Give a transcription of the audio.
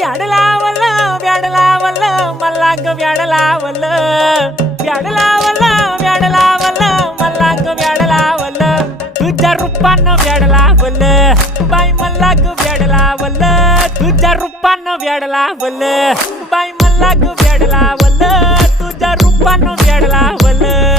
व्याड लावलं व्याड लावलं मला ग व्याड लावलं व्याड लावलं व्याड लावलं मला ग व्याड लावलं तुझ्या रूपानं व्याड लावलं बाई मला ग व्याड लावलं तुझ्या रूपानं व्याड लावलं बाई मला ग व्याड लावलं तुझ्या रूपानं व्याड लावलं